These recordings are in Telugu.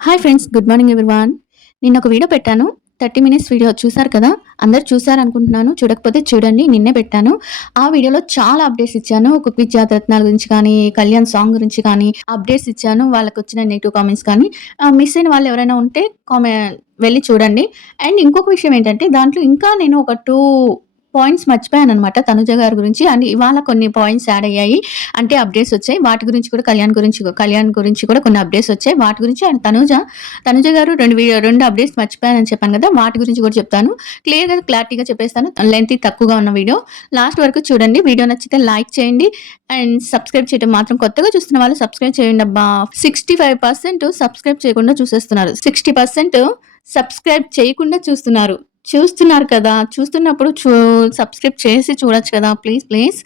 Hi friends, good morning everyone. నిన్న ఒక వీడియో పెట్టాను. 30 మినిట్స్ వీడియో చూసారు కదా! అందరూ చూసారనుకుంటున్నాను. చూడకపోతే చూడండి, నిన్నే పెట్టాను. ఆ వీడియోలో చాలా అప్డేట్స్ ఇచ్చాను. కుక్ విత్ జాతిరత్నాల గురించి కానీ, కళ్యాణ్ సాంగ్ గురించి కానీ అప్డేట్స్ ఇచ్చాను. వాళ్ళకొచ్చిన నెగెటివ్ కామెంట్స్ కానీ మిస్ అయిన వాళ్ళు ఎవరైనా ఉంటే వెళ్లి చూడండి. అండ్ ఇంకొక విషయం ఏంటంటే దాంట్లో ఇంకా నేను ఒక 2 పాయింట్స్ మర్చిపోయాననమాట తనుజ గారి గురించి. అండ్ ఇవాళ కొన్ని పాయింట్స్ యాడ్ అయ్యాయి. అంటే అప్డేట్స్ వచ్చాయి. వాటి గురించి కూడా కళ్యాణ్ గురించి కూడా కొన్ని అప్డేట్స్ వచ్చాయి. వాటి గురించి అండ్ తనుజ గారు 2 అప్డేట్స్ మర్చిపోయానని చెప్పాను కదా! వాటి గురించి కూడా చెప్తాను. క్లారిటీగా చెప్పేస్తాను. లెంత్ తక్కువగా ఉన్న వీడియో. లాస్ట్ వరకు చూడండి. వీడియో నచ్చితే లైక్ చేయండి. అండ్ సబ్స్క్రైబ్ చేయడం మాత్రం కొత్తగా చూస్తున్న వాళ్ళు సబ్స్క్రైబ్ చేయండబ్బా! 65% సబ్స్క్రైబ్ చేయకుండా చూసేస్తున్నారు. 60% సబ్స్క్రైబ్ చేయకుండా చూస్తున్నారు కదా! చూస్తున్నప్పుడు సబ్స్క్రైబ్ చేసి చూడొచ్చు కదా! ప్లీజ్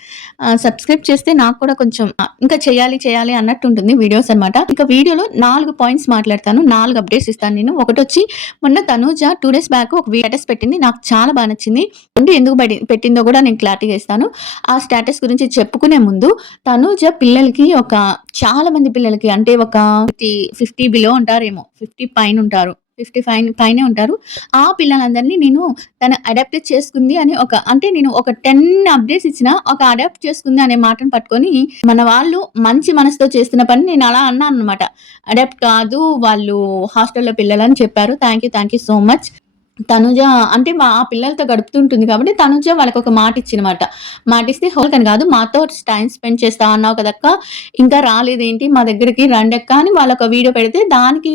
సబ్స్క్రైబ్ చేస్తే నాకు కూడా కొంచెం ఇంకా చేయాలి అన్నట్టుంటుంది వీడియోస్ అన్నమాట. ఇంకా వీడియోలో 4 పాయింట్స్ మాట్లాడతాను. 4 అప్డేట్స్ ఇస్తాను నేను. ఒకటొచ్చి మొన్న తనూజ 2 డేస్ బ్యాక్ ఒక స్టేటస్ పెట్టింది. నాకు చాలా బా నచ్చింది. ఎందుకు పెట్టిందో కూడా నేను క్లారిటీగా ఇస్తాను. ఆ స్టేటస్ గురించి చెప్పుకునే ముందు తనూజ పిల్లలకి చాలా మంది పిల్లలకి అంటే ఒక 50 బిలో ఉంటారేమో. 50 పైన ఉంటారు. 55 పైనే ఉంటారు. ఆ పిల్లలందరినీ తను అడాప్ట్ చేసుకుంది అని అంటే నేను ఒక 10 అప్డేట్స్ ఇచ్చినా ఒక అడాప్ట్ చేసుకుంది అనే మాటను పట్టుకొని మన వాళ్ళు మంచి మనసుతో చేస్తున్న పని నేను అలా అన్నానన్నమాట. అడాప్ట్ కాదు, వాళ్ళు హాస్టల్‌లో పిల్లలని చెప్పారు. Thank you so much. Tanuja అంటే ఆ పిల్లలతో గడుపుతుంటుంది కాబట్టి తనుజ వాళ్ళకొక మాటిచ్చిందన్నమాట. మాటిస్తే హోల్‌కని కాదు, మాతో టైమ్ స్పెండ్ చేస్తా అన్నావు కదక్కా! ఇంకా రాలేదేంటి మా దగ్గరికి రండక్క అని వాళ్ళొక వీడియో పెడితే దానికి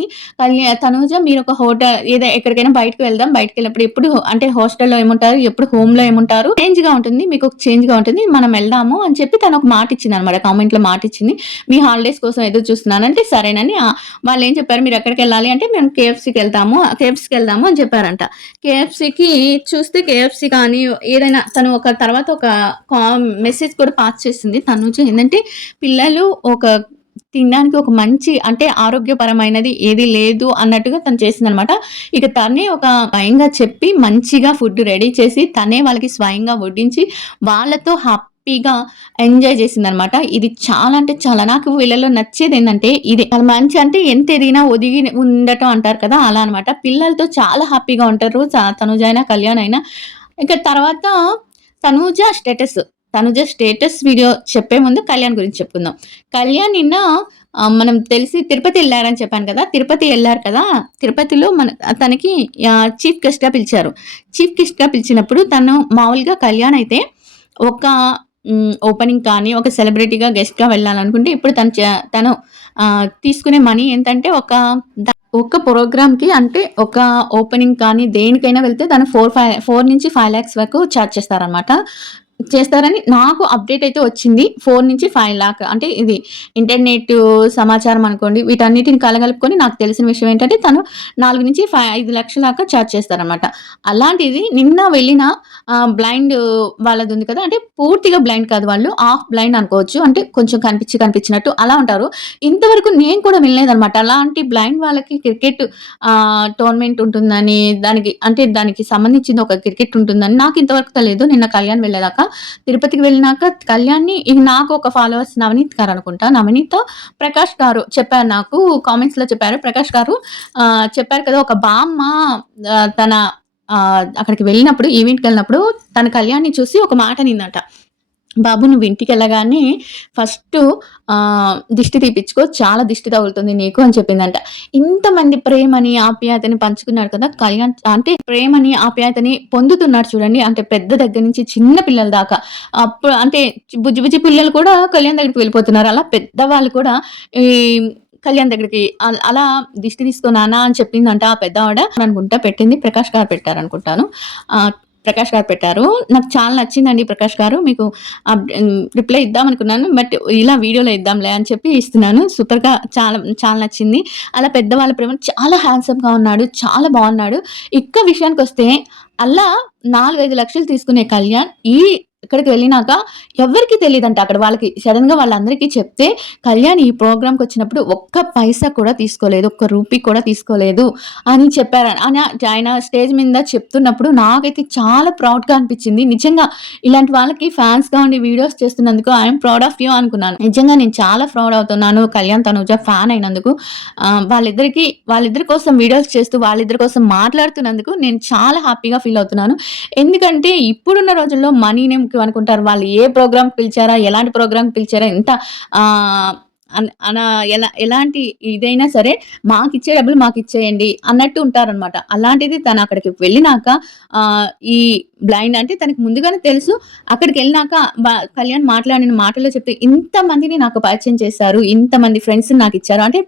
తనూజ మీరొక ఎక్కడికైనా బయటకి వెళ్దాం. బయటికెళ్ళినప్పుడు ఎప్పుడు అంటే హాస్టల్‌లో ఏముంటారు, ఎప్పుడు హోమ్‌లో ఏముంటారు. చేంజ్‌గా ఉంటుంది. మీకొక చేంజ్‌గా ఉంటుంది. మనం వెళ్దాము అని చెప్పి తనొక మాటిచ్చిందనమాట. కామెంట్‌లో మాటిచ్చింది. మీ హాలిడేస్ కోసం ఎదురు చూస్తున్నానంటే సరేనని వాళ్ళేం చెప్పారు, మీరెక్కడికెళ్ళాలి అంటే మేము కేఎఫ్‌సీకి వెళ్దాము అని చెప్పారంట. కేఎఫ్‌సీకి చూస్తే కేఎఫ్‌సీ కానీ ఏదైనా తను తర్వాత ఒక మెసేజ్ కూడా పాస్ చేసింది తనూజ. ఏందంటే పిల్లలు తినడానికి ఒక మంచి అంటే ఆరోగ్యపరమైనది ఏది లేదు అన్నట్టుగా తను చేసిందనమాట. ఇక తనే స్వయంగా చెప్పి మంచిగా ఫుడ్ రెడీ చేసి తనే వాళ్ళకి స్వయంగా వడ్డించి వాళ్ళతో హ్యాపీగా ఎంజాయ్ చేసిందనమాట. ఇది చాలా అంటే చాలా నాకు వీళ్ళలో నచ్చేదేందంటే ఇదే. చాలా మంచి అంటే ఎంత ఎదిగినా ఒదిగి ఉండటం అంటారు కదా! అలా అనమాట. పిల్లలతో చాలా హ్యాపీగా ఉంటారు. తనుజ అయినా, కళ్యాణ్ అయినా. ఇక తర్వాత తనుజ స్టేటస్ వీడియో చెప్పే ముందు కళ్యాణ్ గురించి చెప్పుకుందాం. కళ్యాణ్ నిన్న మనం తెలిసి తిరుపతి ఎళ్లారని చెప్పాను కదా! తిరుపతి ఎళ్లారు కదా! తిరుపతిలో తనకి చీఫ్ గెస్ట్‌గా పిలిచారు. చీఫ్ గెస్ట్‌గా పిలిచినప్పుడు తను మామూలుగా కళ్యాణ్ అయితే ఒక ఓపెనింగ్ కానీ, ఒక సెలబ్రిటీగా గెస్ట్‌గా వెళ్ళాలనుకుంటే ఇప్పుడు తను తీసుకునే మనీ ఏంటంటే ఒక ప్రోగ్రామ్‌కి అంటే ఒక ఓపెనింగ్ కానీ దేనికైనా వెళ్తే తను 4 లాక్స్ వరకు చార్జ్ చేస్తారని నాకు అప్డేట్ అయితే వచ్చింది. 4-5 లాక్ అంటే ఇది ఇంటర్నెట్ సమాచారం అనుకోండి. వీటన్నిటిని కలగలుపుకొని నాకు తెలిసిన విషయం ఏంటంటే తను 4-5 లక్షల దాకా చార్జ్ చేస్తారనమాట. అలాంటిది నిన్న వెళ్ళిన బ్లైండ్ వాళ్ళది ఉంది కదా! అంటే పూర్తిగా బ్లైండ్ కాదు వాళ్ళు. హాఫ్ బ్లైండ్ అనుకోవచ్చు. అంటే కొంచెం కనిపించినట్టు అలా ఉంటారు. ఇంతవరకు నేను కూడా వినలేదనమాట. అలాంటి బ్లైండ్ వాళ్ళకి క్రికెట్ టోర్నమెంట్ ఉంటుందని దానికి సంబంధించింది ఒక క్రికెట్ ఉంటుందని నాకు ఇంతవరకు తెలీదు. నిన్న కళ్యాణ్ వెళ్ళేదాకా. తిరుపతికి వెళ్ళినాక కళ్యాణ్‌ని నాకు ఒక ఫాలోవర్స్ నవనీత్ గారు అనుకుంటా. నవనీత్ ప్రకాష్ గారు చెప్పారు నాకు కామెంట్స్‌లో చెప్పారు. ప్రకాష్ గారు చెప్పారు కదా! ఒక బామ్మ తన అక్కడికి వెళ్ళినప్పుడు ఈవెంట్‌కెళ్ళినప్పుడు తన కళ్యాణ్‌ని చూసి ఒక మాట అనిందంట. బాబు నువ్వు ఇంటికెళ్ళగానే ఫస్టు దిష్టి తీపిచ్చుకో. చాలా దిష్టి తగులుతుంది నీకు అని చెప్పిందంట. ఇంతమంది ప్రేమని, ఆప్యాయతని పంచుకున్నాడు కదా! కళ్యాణ్ అంటే ప్రేమని, ఆప్యాయతని పొందుతున్నాడు చూడండి. అంటే పెద్ద దగ్గర నుంచి చిన్న పిల్లల దాకా. అంటే బుజ్జి బుజ్జి పిల్లలు కూడా కళ్యాణ్ దగ్గరికి వెళ్ళిపోతున్నారు. అలా పెద్దవాళ్ళు కూడా ఈ కళ్యాణ్ దగ్గరికి అలా దిష్టి తీసుకో నాన్న అని చెప్పిందంట ఆ పెద్దావిడ అనుకుంటా పెట్టింది. ప్రకాష్ గారు పెట్టారనుకుంటాను. ప్రకాష్ గారు పెట్టారు. నాకు చాలా నచ్చిందండి ప్రకాష్ గారు. మీకు రిప్లై ఇద్దామనుకున్నాను. బట్ ఇలా వీడియోలో ఇద్దాంలే అని చెప్పి ఇస్తున్నాను. సూపర్‌గా చాలా చాలా నచ్చింది. అలా పెద్దవాళ్ళ ప్రేమ చాలా హ్యాండ్సమ్‌గా ఉన్నాడు. చాలా బాగున్నాడు. విషయానికొస్తే అలా 4-5 లక్షలు తీసుకునే కళ్యాణ్ ఇక్కడికి వెళ్ళినాక ఎవ్వరికీ తెలీదంట. అక్కడ వాళ్ళకి సడెన్‌గా వాళ్ళందరికీ చెప్తే, కళ్యాణ్ ఈ ప్రోగ్రామ్‌కొచ్చినప్పుడు ఒక్క పైసా కూడా తీసుకోలేదు. ఒక్క రూపీ కూడా తీసుకోలేదు అని చెప్పారు. ఆయన స్టేజ్ మీద చెప్తున్నప్పుడు నాకైతే చాలా ప్రౌడ్‌గా అనిపించింది. నిజంగా ఇలాంటి వాళ్ళకి ఫ్యాన్స్‌గా ఉండి వీడియోస్ చేస్తున్నందుకు ఐయామ్ ప్రౌడ్ ఆఫ్ యూ అనుకున్నాను. నిజంగా నేను చాలా ప్రౌడ్ అవుతున్నాను కళ్యాణ్, తనూజ ఫ్యాన్ అయినందుకు. వాళ్ళిద్దరి కోసం వీడియోస్ చేస్తూ, వాళ్ళిద్దరి కోసం మాట్లాడుతున్నందుకు నేను చాలా హ్యాపీగా ఫీల్ అవుతున్నాను. ఎందుకంటే ఇప్పుడున్న రోజుల్లో మనీనే ముఖ్యం అనుకుంటారు. వాళ్ళు ఏ ప్రోగ్రామ్‌కి పిలిచారా? ఎలాంటి ప్రోగ్రామ్‌కి పిలిచారా? ఎంత ఆహ్, అన్ అనా ఎలాంటి ఇదైనా సరే మాకిచ్చే డబ్బులు మాకిచ్చేయండి అన్నట్టు ఉంటారనమాట. అలాంటిది తను అక్కడికి వెళ్ళినాక ఈ బ్లైండ్ అంటే తనకి ముందుగానే తెలుసు. అక్కడికెళ్ళినాక కళ్యాణ్ మాట్లాడిన మాటల్లో చెప్తే ఇంతమందిని నాకు పరిచయం చేశారు. ఇంతమంది ఫ్రెండ్స్‌ని నాకిచ్చారు. అంటే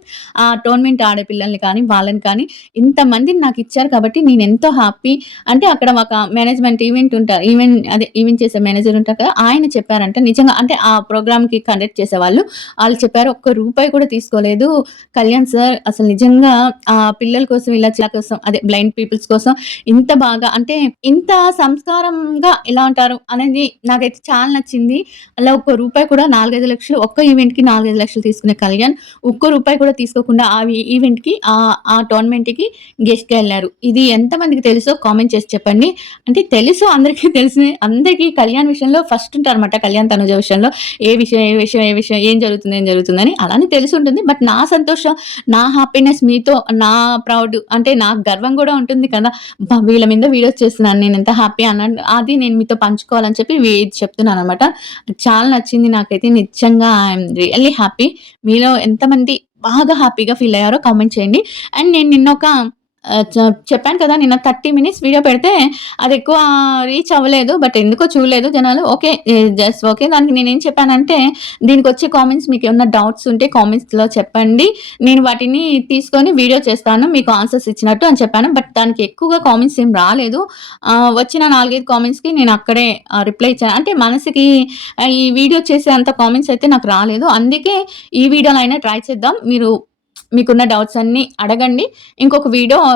టోర్నమెంట్ ఆడే పిల్లల్ని కానీ, వాళ్ళని కానీ ఇంతమందిని నాకిచ్చారు కాబట్టి నేనెంతో హ్యాపీ. అంటే అక్కడ ఒక మేనేజ్‌మెంట్ ఈవెంట్ చేసే మేనేజర్ ఉంటారు కదా! ఆయన చెప్పారంట. నిజంగా అంటే ఆ ప్రోగ్రామ్‌కి కండక్ట్ చేసేవాళ్ళు. ఆళ్ళు చెప్పారు, "ఒక్క రూపాయి కూడా తీసుకోలేదు. కళ్యాణ్ సార్ అసలు నిజంగా పిల్లల కోసం ఇలా కోసం అదే బ్లైండ్ పీపుల్స్ కోసం ఇంత బాగా అంటే ఇంత సంస్కారంగా ఎలా ఉంటారు అనేది నాకైతే చాలా నచ్చింది. అలా ఒక్క రూపాయి కూడా 4, 5 లక్షలు ఒక్క ఈవెంట్‌కి 4, 5 లక్షలు తీసుకునే కళ్యాణ్ ఒక్క రూపాయి కూడా తీసుకోకుండా ఆ ఈవెంట్‌కి ఆ టోర్నమెంట్‌కి గెస్ట్‌గా ఎళ్లారు. ఇది ఎంతమందికి తెలుసో కామెంట్ చేసి చెప్పండి. అంటే తెలుసు అందరికీ తెలిసిందే. అందరికీ కళ్యాణ్ విషయంలో ఫస్ట్ ఉంటారన్నమాట. కళ్యాణ్, తనుజ విషయంలో ఏ విషయం ఏం జరుగుతుందని అలానే తెలిసుంటుంది. బట్ నా సంతోషం, నా హ్యాపీనెస్ మీతో నా ప్రౌడ్ అంటే నాకు గర్వం గూడా ఉంటుంది కదా! వీళ్ళ మీద వీడియోస్ చేస్తున్నాను. నేనెంత హ్యాపీ అది నేను మీతో పంచుకోవాలని చెప్పి ఇది చెప్తున్నానన్నమాట. చాలా నచ్చింది నాకైతే నిజంగా ఐయామ్ రియల్లీ హ్యాపీ. మీలో ఎంతమంది బాగా హ్యాపీగా ఫీల్ అయ్యారో కామెంట్ చేయండి. అండ్ నేను నిన్నొక ఆహ్, చ చెప్పాను కదా! నిన్న 30 మినిట్స్ వీడియో పెడితే అదెక్కువ రీచ్ అవ్వలేదు. బట్ ఎందుకో చూడలేదు జనాలు. ఓకే. Just okay. దానికి నేనేం చెప్పానంటే, దీనికొచ్చే కామెంట్స్ మీకేమన్నా డౌట్స్ ఉంటే కామెంట్స్‌లో చెప్పండి. నేను వాటిని తీసుకొని వీడియో చేస్తాను. మీకు ఆన్సర్స్ ఇచ్చినట్టు అని చెప్పాను. బట్ దానికి ఎక్కువగా కామెంట్స్ ఏం రాలేదు. వచ్చిన 4, 5 కామెంట్స్‌కి నేను అక్కడే రిప్లై ఇచ్చాను. అంటే మనసుకి ఈ వీడియో చేసే అంత కామెంట్స్ అయితే నాకు రాలేదు. అందుకే ఈ వీడియోలో అయినా ట్రై చేద్దాం. మీకున్న డౌట్స్ అన్నీ అడగండి. ఇంకొక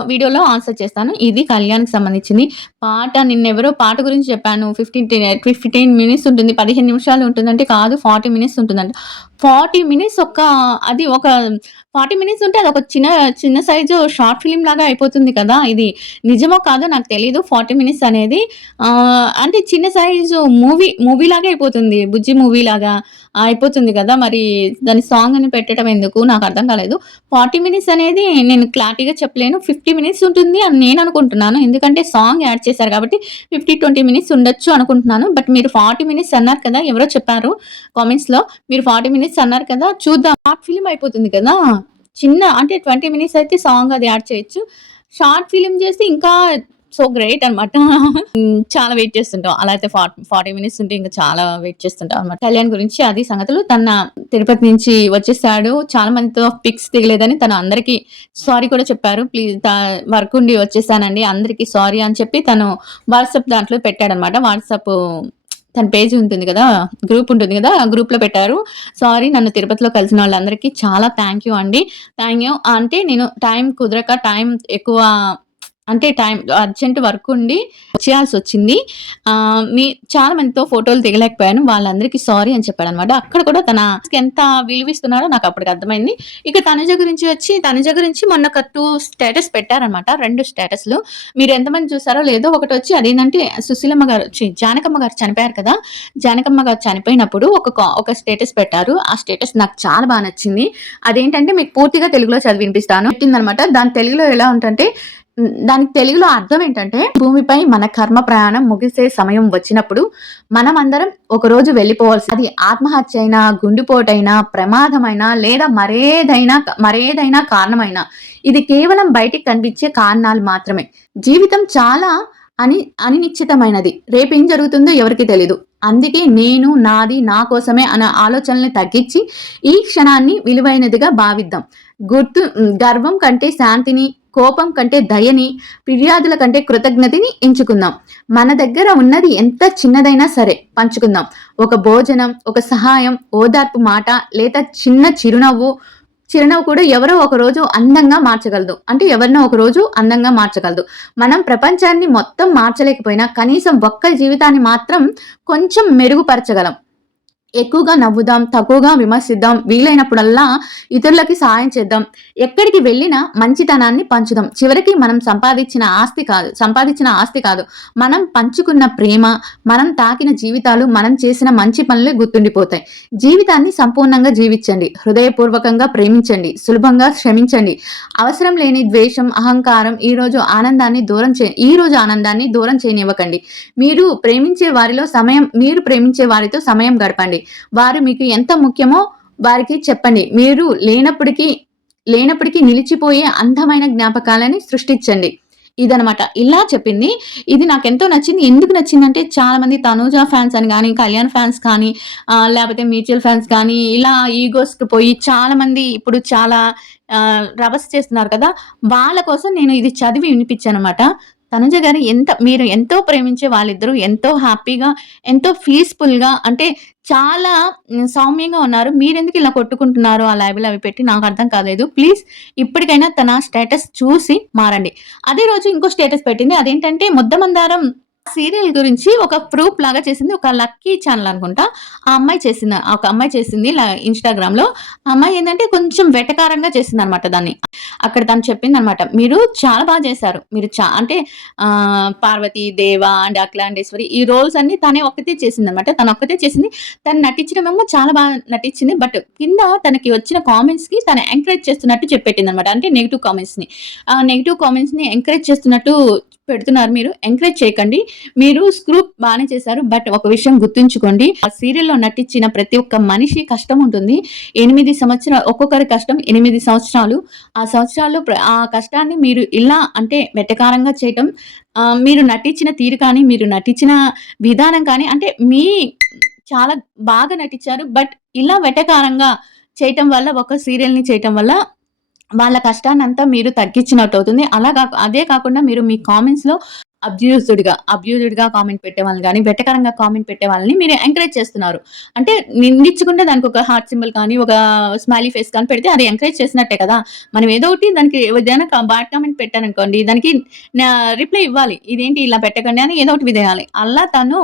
వీడియోలో ఆన్సర్ చేస్తాను. ఇది కళ్యాణ్‌కి సంబంధించింది. నిన్నెవరో పాట గురించి చెప్పాను. 15 మినిట్స్ ఉంటుంది. 15 నిమిషాలు ఉంటుందంటే కాదు 40 మినిట్స్ ఉంటుందంట. 40 మినిట్స్ ఒక 40 మినిట్స్ ఉంటే అదొక చిన్న సైజు షార్ట్ ఫిల్మ్ లాగా అయిపోతుంది కదా! ఇది నిజమో కాదో నాకు తెలీదు. 40 మినిట్స్ అనేది అంటే చిన్న సైజు మూవీ లాగే అయిపోతుంది. బుజ్జి మూవీ లాగా అయిపోతుంది కదా! మరి దాని సాంగ్ అని పెట్టడం ఎందుకు నాకు అర్థం కాలేదు. 40 మినిట్స్ అనేది నేను క్లారిటీగా చెప్పలేను. 50 మినిట్స్ ఉంటుంది అని నేను అనుకుంటున్నాను. ఎందుకంటే సాంగ్ యాడ్ చేశారు కాబట్టి 50, 20 మినిట్స్ ఉండొచ్చు అనుకుంటున్నాను. బట్ మీరు 40 మినిట్స్ అన్నారు కదా! ఎవరో చెప్పారు కామెంట్స్‌లో. మీరు 40 మినిట్స్ అన్నారు కదా! చూద్దాం. షార్ట్ ఫిల్మ్ అయిపోతుంది కదా! అంటే 20 మినిట్స్ అయితే సాంగ్ అది యాడ్ చేయొచ్చు. షార్ట్ ఫిల్మ్ చేస్తే ఇంకా సో గ్రేట్ అన్నమాట. చాలా వెయిట్ చేస్తుంటాం. అలా అయితే 40 మినిట్స్ ఉంటే ఇంకా చాలా వెయిట్ చేస్తుంటాం అన్నమాట. కళ్యాణ్ గురించి అది సంగతులు. తిరుపతి నుంచి వచ్చేసాడు. చాలా మందితో పిక్స్ దిగలేదని తను అందరికి సారీ కూడా చెప్పారు. ప్లీజ్ వర్క్ ఉండి వచ్చేసానండి. అందరికి సారీ అని చెప్పి తను వాట్సాప్ దాంట్లో పెట్టాడన్నమాట. తన పేజ్ ఉంటుంది కదా! గ్రూప్ ఉంటుంది కదా! ఆ గ్రూప్‌లో పెట్టారు. సారీ నన్ను తిరుపతిలో కలిసిన వాళ్ళందరికీ చాలా థాంక్ యూ అండి. థాంక్ యూ అంటే నేను టైం కుదరక ఎక్కువ అంటే అర్జెంట్ వర్క్ ఉండి వచ్చేయాల్సొచ్చింది. చాలా మందితో ఫోటోలు దిగలేకపోయాను. వాళ్ళందరికీ సారీ అని చెప్పాడనమాట. అక్కడ కూడా ఎంత విలువిస్తున్నాడో నాకప్పటికి అర్థమైంది. ఇక తనుజ గురించి మొన్న ఒక 2 స్టేటస్ పెట్టారనమాట. 2 స్టేటస్‌లు. మీరు ఎంతమంది చూసారో లేదో ఒకటొచ్చి అదేంటంటే జానకమ్మ గారు చనిపోయారు కదా! జానకమ్మ గారు చనిపోయినప్పుడు ఒక స్టేటస్ పెట్టారు. ఆ స్టేటస్ నాకు చాలా నచ్చింది. అదేంటంటే మీకు పూర్తిగా తెలుగులో చదివి వినిపిస్తాను. పెట్టిందనమాట. దానికి తెలుగులో అర్థం ఏంటంటే, భూమిపై మన కర్మ ప్రయాణం ముగిసే సమయం వచ్చినప్పుడు మనమందరం ఒకరోజు వెళ్ళిపోవాల్సింది. అది ఆత్మహత్య అయినా, గుండెపోటైనా, ప్రమాదమైనా లేదా మరేదైనా కారణమైనా ఇది కేవలం బయటికి కనిపించే కారణాలు మాత్రమే. జీవితం చాలా అనిశ్చితమైనది. రేపేం జరుగుతుందో ఎవరికీ తెలీదు. అందుకే నేను, నాది, నా కోసమే అనే ఆలోచనల్ని తగ్గించి ఈ క్షణాన్ని విలువైనదిగా భావిద్దాం. గర్వం కంటే శాంతిని, కోపం కంటే దయని, ఫిర్యాదుల కంటే కృతజ్ఞతని ఎంచుకుందాం. మన దగ్గర ఉన్నది ఎంత చిన్నదైనా సరే పంచుకుందాం. ఒక భోజనం, ఒక సహాయం, ఓదార్పు మాట లేదా చిన్న చిరునవ్వు చిరునవ్వు కూడా ఎవరో ఒకరోజు అందంగా మార్చగలదు. అంటే ఎవరినో ఒకరోజు అందంగా మార్చగలదు. మనం ప్రపంచాన్ని మొత్తం మార్చలేకపోయినా కనీసం ఒక్కరి జీవితాన్ని మాత్రం కొంచెం మెరుగుపరచగలం. ఎక్కువగా నవ్వుదాం, తక్కువగా విమర్శిద్దాం, వీలైనప్పుడల్లా ఇతరులకి సహాయం చేద్దాం. ఎక్కడికి వెళ్ళినా మంచితనాన్ని పంచుదాం. చివరికి మనం సంపాదించిన ఆస్తి కాదు. మనం పంచుకున్న ప్రేమ, మనం తాకిన జీవితాలు, మనం చేసిన మంచి పనులే గుర్తుండిపోతాయి. జీవితాన్ని సంపూర్ణంగా జీవించండి. హృదయపూర్వకంగా ప్రేమించండి. సులభంగా క్షమించండి. అవసరం లేని ద్వేషం, అహంకారం ఈ రోజు ఆనందాన్ని దూరం చేయనివ్వకండి. మీరు ప్రేమించే వారితో సమయం గడపండి. వారు మీకు ఎంత ముఖ్యమో వారికి చెప్పండి. మీరు లేనప్పటికీ నిలిచిపోయే అందమైన జ్ఞాపకాలని సృష్టించండి. ఇదనమాట. ఇలా చెప్పింది. ఇది నాకెంతో నచ్చింది. ఎందుకు నచ్చిందంటే చాలామంది తనూజ ఫ్యాన్స్ అని గాని, కళ్యాణ్ ఫ్యాన్స్ కానీ లేపోతే మ్యూచువల్ ఫ్యాన్స్ కానీ ఇలా ఈగోస్‌కి పోయి చాలామంది ఇప్పుడు చాలా రభస చేస్తున్నారు కదా! వాళ్ళ కోసం నేను ఇది చదివి వినిపించాననమాట. తనుజ గారు మీరు ఎంతో ప్రేమించే వాళ్ళిద్దరూ ఎంతో హ్యాపీగా, ఎంతో పీస్‌ఫుల్‌గా అంటే చాలా సౌమ్యంగా ఉన్నారు. మీరెందుకు ఇలా కొట్టుకుంటున్నారు? ఆ లైవ్‌లు అవి పెట్టి నాకర్థం కాలేదు. ప్లీజ్ ఇప్పటికైనా తన స్టేటస్ చూసి మారండి. అదే రోజు ఇంకో స్టేటస్ పెట్టింది. అదేంటంటే ముద్దమందారం సీరియల్ గురించి ఒక ప్రూఫ్ లాగా చేసింది. ఒక లక్కీ ఛానెల్ అనుకుంటా. ఒక అమ్మాయి చేసింది ఇన్‌స్టాగ్రామ్‌లో. ఆ అమ్మాయి ఏందంటే కొంచెం వెటకారంగా చేసిందనమాట దాన్ని. అక్కడ తను చెప్పిందనమాట. మీరు చాలా చేశారు. మీరు అంటే పార్వతి, దేవ అండ్ అఖిలాండేశ్వరి ఈ రోల్స్ అన్నీ తనే ఒక్కతే చేసిందనమాట. తనొక్కతే చేసింది. తను నటించడమేమో చాలా నటించింది. బట్ కింద తనకి వచ్చిన కామెంట్స్‌కి తను ఎంకరేజ్ చేస్తున్నట్టు చెప్పెట్టిందనమాట. అంటే నెగెటివ్ కామెంట్స్‌ని. నెగెటివ్ కామెంట్స్‌ని ఎంకరేజ్ చేస్తున్నట్టు పెడుతున్నారు మీరు. ఎంకరేజ్ చేయకండి. మీరు స్క్రిప్ట్ బానే చేశారు. బట్ ఒక విషయం గుర్తుంచుకోండి. ఆ సీరియల్‌లో నటించిన ప్రతి ఒక్క మనిషి కష్టం ఉంటుంది. 8 సంవత్సరాలు ఒక్కొక్కరి కష్టం 8 సంవత్సరాలు. ఆ సంవత్సరాల్లో ఆ కష్టాన్ని మీరు ఇలా అంటే వెటకారంగా చేయటం మీరు నటించిన తీరు కానీ, మీరు నటించిన విధానం కానీ అంటే చాలా బాగా నటించారు. బట్ ఇలా వెటకారంగా చేయటం వల్ల ఒక సీరియల్‌ని చేయటం వల్ల వాళ్ళ కష్టాన్నంతా మీరు తగ్గించినట్టవుతుంది. అదే కాకుండా మీరు మీ కామెంట్స్‌లో అబ్యూజ్డ్‌గా కామెంట్ పెట్టేవాళ్ళని గాని, వెటకారంగా కామెంట్ పెట్టే వాళ్ళని మీరు ఎంకరేజ్ చేస్తున్నారు. అంటే నిందించకుండా దానికొక హార్ట్ సింబల్ కానీ, ఒక స్మైలీ ఫేస్ కానీ పెడితే అది ఎంకరేజ్ చేసినట్టే కదా! మనం ఏదో ఒకటి దానికి ఏదైనా బ్యాడ్ కామెంట్ పెట్టారనుకోండి, దానికి రిప్లై ఇవ్వాలి. ఇదేంటి ఇలా పెట్టకండి అని ఏదో ఒకటి విధేయాలి. అలా తను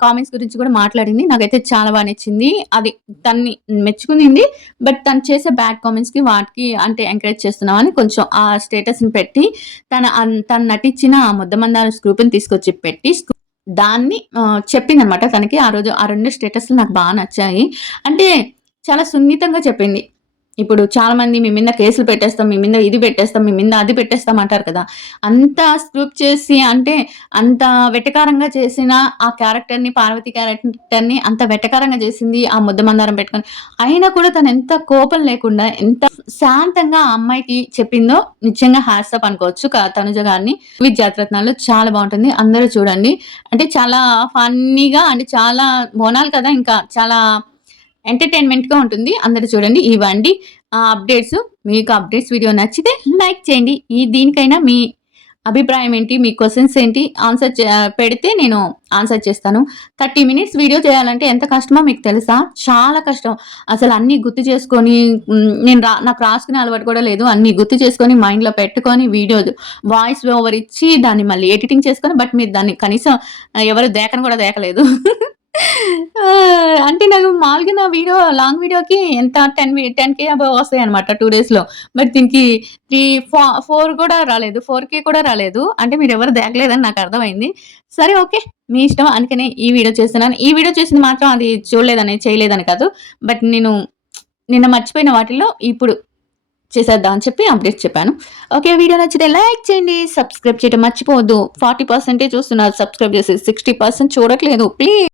కామెంట్స్ గురించి కూడా మాట్లాడింది. నాకైతే చాలా నచ్చింది. అది తనని మెచ్చుకునింది. బట్ తను చేసే బ్యాడ్ కామెంట్స్‌కి వాటికి అంటే ఎంకరేజ్ చేస్తున్నామని కొంచెం ఆ స్టేటస్‌ని పెట్టి తను నటించిన ముద్దమందారం స్క్రూప్‌ని తీసుకొచ్చి పెట్టి దాన్ని చెప్పిందనమాట తనకి. ఆ రోజు ఆ 2 స్టేటస్‌లు నాకు నచ్చాయి. అంటే చాలా సున్నితంగా చెప్పింది. ఇప్పుడు చాలామంది మీ మీద కేసులు పెట్టేస్తాం, మీ మీద ఇది పెట్టేస్తాం, మీ మీద అది పెట్టేస్తాం అంటారు కదా! అంత స్క్రిప్ట్ చేసి అంటే అంత వెటకారంగా చేసిన ఆ క్యారెక్టర్‌ని పార్వతి క్యారెక్టర్‌ని అంత వెటకారంగా చేసింది ఆ ముద్దమందారం పెట్టుకొని. అయినా కూడా తను ఎంత కోపం లేకుండా ఎంత శాంతంగా ఆ అమ్మాయికి చెప్పిందో నిజంగా హ్యాట్స్ ఆఫ్ అనుకోవచ్చు తనుజ గారిని. జాతిరత్నాలు చాలా బావుంటుంది. అందరూ చూడండి. అంటే చాలా ఫన్నీగా అంటే చాలా బోనాలు కదా! ఇంకా చాలా ఎంటర్‌టైన్‌మెంట్‌గా ఉంటుంది. అందరూ చూడండి. ఇవండి అప్డేట్స్. మీకు అప్డేట్స్ వీడియో నచ్చితే లైక్ చేయండి. దీనికైనా మీ అభిప్రాయం ఏంటి? మీ క్వెషన్స్ ఏంటి? పెడితే నేను ఆన్సర్ చేస్తాను. 30 మినిట్స్ వీడియో చేయాలంటే ఎంత కష్టమో మీకు తెలుసా? చాలా కష్టం. అసలు అన్నీ గుర్తు చేసుకొని నాకు రాసుకునే అలవాటు కూడా లేదు. అన్నీ గుర్తు చేసుకొని మైండ్‌లో పెట్టుకొని వాయిస్ ఓవర్ ఇచ్చి దాన్ని మళ్ళీ ఎడిటింగ్ చేసుకొని బట్ మీరు దాన్ని కనీసం ఎవరు దేకను కూడా దేకలేదు. అంటే నాకు మామూలుగా నా లాంగ్ వీడియోకి ఎంత 10K అబోవ్ వస్తాయన్నమాట 2 డేస్‌లో. బట్ దీనికి 4 కూడా రాలేదు. 4K కూడా రాలేదు. అంటే మీరెవరు దేకలేదని నాకర్థమైంది. సరే ఓకే. మీ ఇష్టం. అందుకనే ఈ వీడియో చేస్తున్నాను. ఈ వీడియో చేసింది మాత్రం అది చేయలేదని కాదు. బట్ నేను నిన్న మర్చిపోయిన వాటిల్లో ఇప్పుడు చేసేద్దాం అని చెప్పి అప్డేట్స్ చెప్పాను. ఓకే. వీడియో నచ్చితే లైక్ చేయండి. సబ్స్క్రైబ్ చేయడం మర్చిపోవద్దు. 40% చూస్తున్నారు సబ్స్క్రైబ్ చేసి. 60% చూడట్లేదు. ప్లీజ్